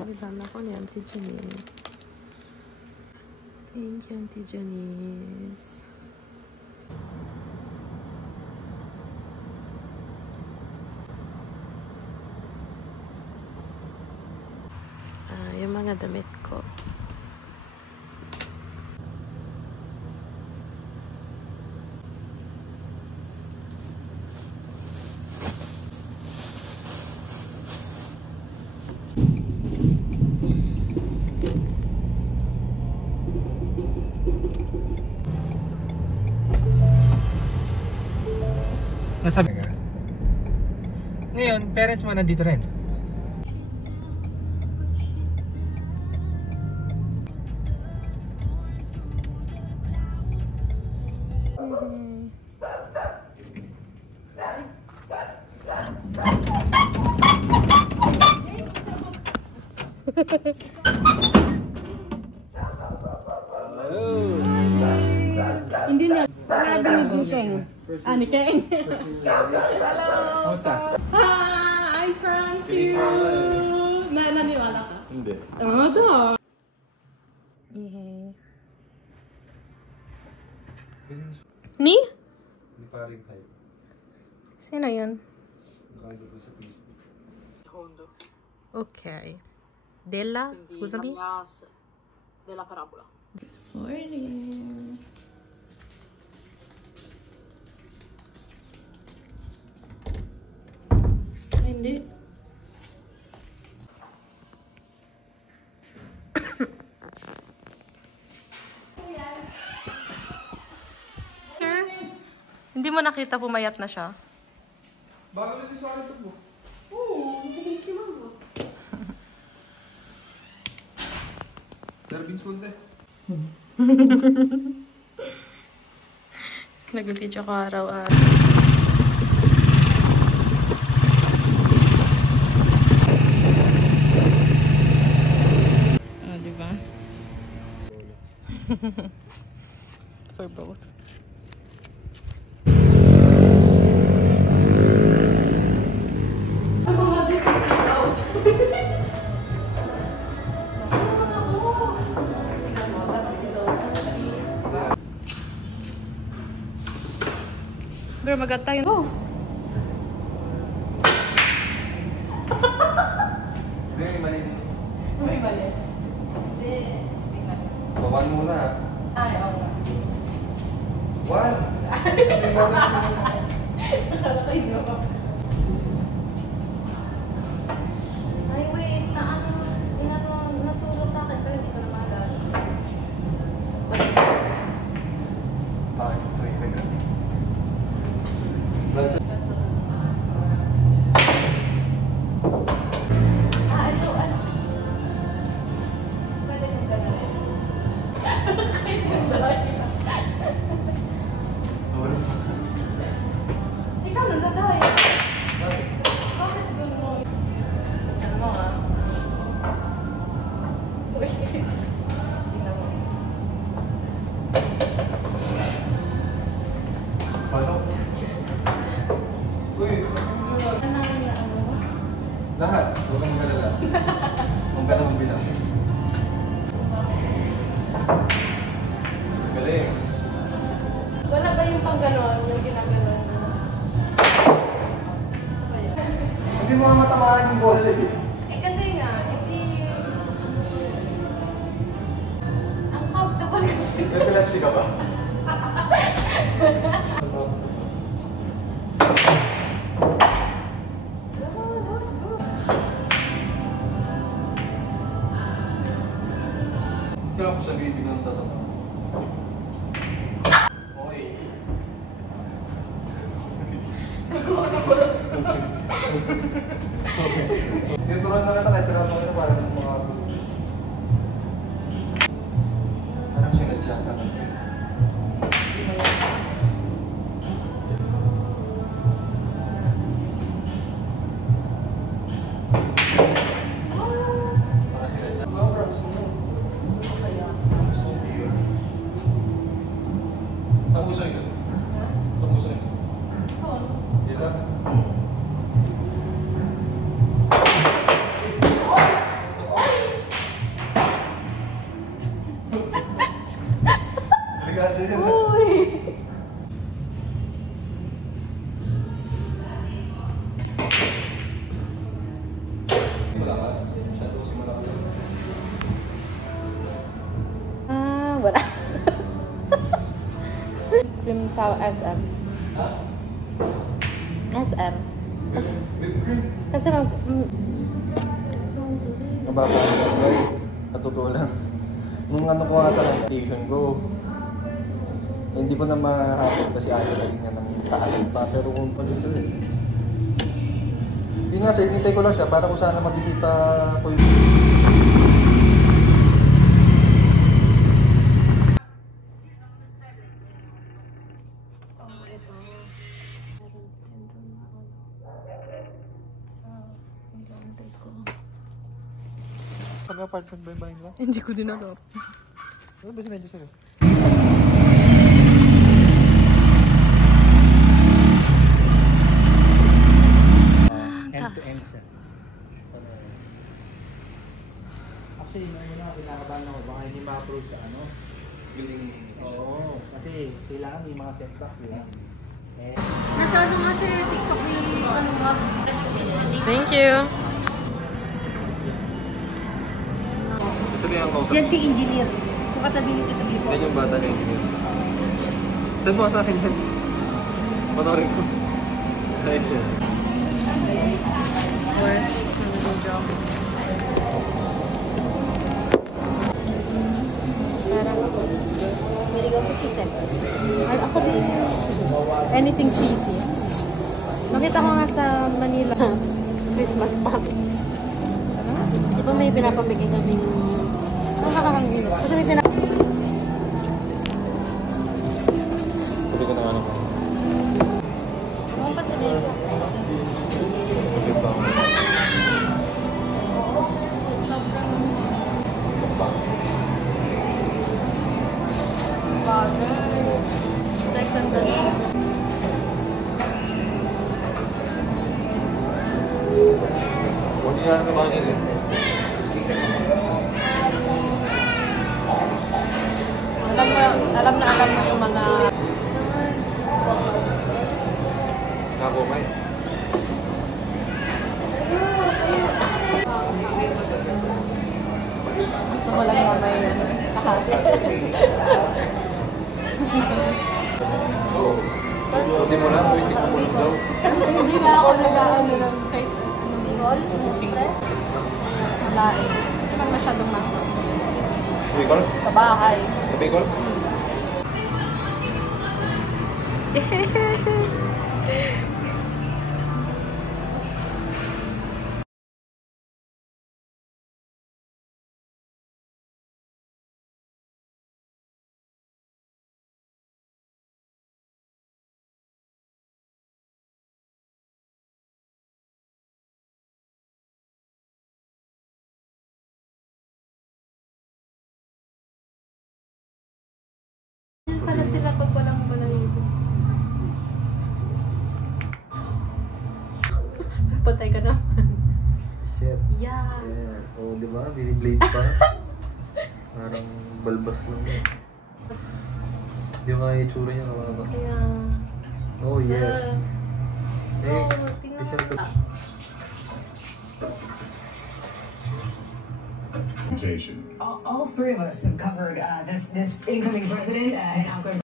Kailan ako ni Auntie Janice. Thank you, Auntie Janice. Yung mga damit ko. Nasabi ka? Ngayon, parents mo nandito rin. Hindi na. Sabi ni Keng. Ni Keng. Hello. Kamusta? Hi, I prank you. Naniwala ka? Hindi. Do. Ni? Hindi pa rin kayo. Sino yun? Nakakita ko sa Facebook. Hondo. Okay. Della? Scusami? Della parabola. Morning. Hindi. Hindi mo nakita pumayat na siya? Bago na sa akin ito po. Oo, hindi si mama. Darwin's Conte. Nag-video ko araw-araw. Diba? For both. Girl, magat tayo. Go! Hindi, may mali dito. May mali. Hindi. May mali. Baban muna ha. Ay, oo. One. Hindi ba na? Nakala ko yun. Ay, wait. Naturo sa akin pero hindi ko na maalala. Bakit ito yung nagano? Ito, ano? Pwede kong gano'n. Kahit kong gano'n. Ikaw nagdadaya. Bakit? Bakit gano'n? Saan mo ah? Uy. Tingnan mo. Paano? Uy, lahat. Huwag kang galala. Kung galawang bilang. Galing. Wala ba yung pang gano'n? Yung ginaganon? Ano ba yun? Hindi mo nga matamaan yung ball eh. Kasi nga, hindi... Ang comfortable kasi. Epilepsy ka ba? Kailangan ko sabihin, tignan ng totoo. Okay. Tinuturuan na kita kahit tirahan mo ito para ng mga parang sinadya ka na. Parang sinadya. Sobrang smooth. So pure. Sa SM. SM. Kasi Mababa ang try. Natutuwa lang. Nung ano ko nga sa application ko, hindi ko na mahapon kasi ayaw na rin nga ng taas pa. Pero kung pag ito eh. Yun nga sir, hinintay ko lang siya para kung sana mabisita ko yung... Pag-apartment ba yung bahay nila? Hindi ko din alam. Ano ba sinadya sa'yo? End-to-end siya. Actually, nung una, kinakabahan ako, baka hindi ma-approve sa ano? Building. Oo, kasi kailangan may mga setback, di ba? Masyado nga siya TikTok ni ano nga. Thank you. Sabihan ko. Yan si engineer. Kung katabi ni Tito Bibo. Yan yung bata niya. Saan mo sa akin yan? Panorin ko. Ayos siya. Pwede ka 50 cents. Ay, ako din. Anything cheesy. Nakita ko nga sa Manila. Christmas pack. Di ba may pinapamigay kaming... Nakakahangin. Kasi may pinapamigay. Pwede ko naman ako. Ano pa sila yun? Pwede ba ako? Bagay. Second dali. Huwag niya naman yun eh. Alam na yung mga... Nako, may. Gusto mo lang mamay kahati. Pwede mo lang, pwede ko mo daw. Hindi na ako nag-aano ng kahit anong roll. Wala eh. Hindi lang masyadong nasa. Bicol? Sa bahay. Sa Bicol? Yan pala sila pag walang balahibo. Patay ka naman. Shit. Yeah. Yes. Oh, di ba? Biniblade pa. Parang balbas lang yun. Yung nga itsura niya naman ba? Kaya... Oh, yes. Eh, tingnan special mo. touch. All three of us have covered this incoming president and outgoing